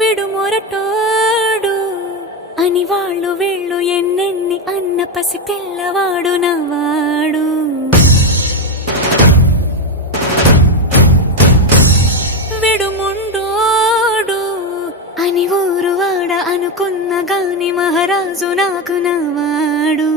విడుమొరటోడు అని వాళ్ళు వీళ్ళు ఎన్నెన్ని అన్న పసి పిల్లవాడు నవ్వాడు. విడుముండోడు అని ఊరు వాడ అనుకున్న గాని మహారాజు నాకు నవ్వాడు.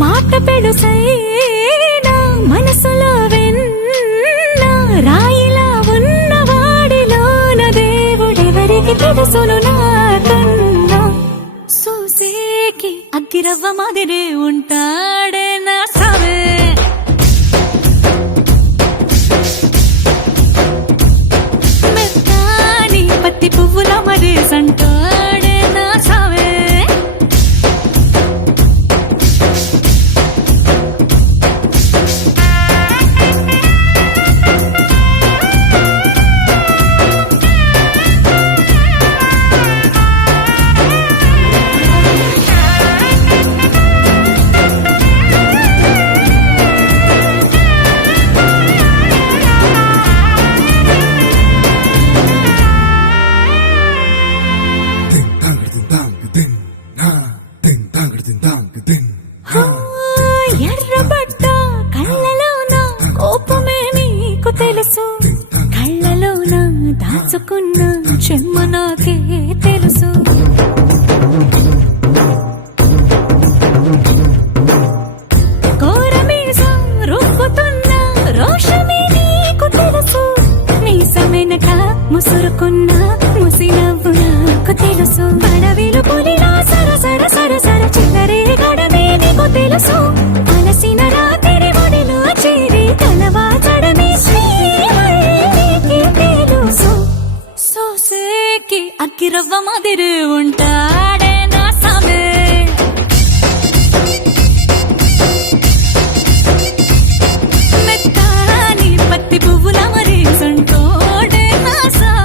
మాట పెడుసైనా మనసులో వెన్న రాయిలా ఉన్నవాడిలోన దేవుడెవరికి తెలుసును నాకన్నా. సూసేకి అగ్గిరవ్వ మాదిరే ఉంటాడే నా సావే. మెత్తాని పత్తి పువ్వుల మరేసంటాడే నా సావే. ఎర్రబడ్డ కళ్ళలోన కోపమే నీకు తెలుసు, కళ్ళలోన దాచుకున్న చెమ్మ నాకే తెలుసు. కోరమీసం రుబ్బుతున్న రోషమే నీకు తెలుసు, మీసమెనక ముసురుకున్న ముసినవ్వు నాకు తెలుసు. అడవిలు పులిలా సరసర సరసర చిల్లరే గడమే నీకు తెలుసు. అలసిన రాత్రి ఒడిలో చేరి కలవాచడమే శ్రీకి తెలుసు. సోసేకి అగ్గిరవ్వ మాదిరి ఉంటాడే నా సామే. మెత్తాని పత్తి పువ్వుల మరేసంటోడే నా సామే.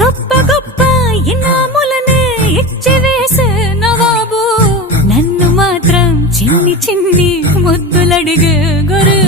గొప్ప గొప్ప ఇనాములనే ఇచ్చి వేసే నవాబు, నన్ను మాత్రం చిన్ని చిన్ని ముద్దులడిగే గురు.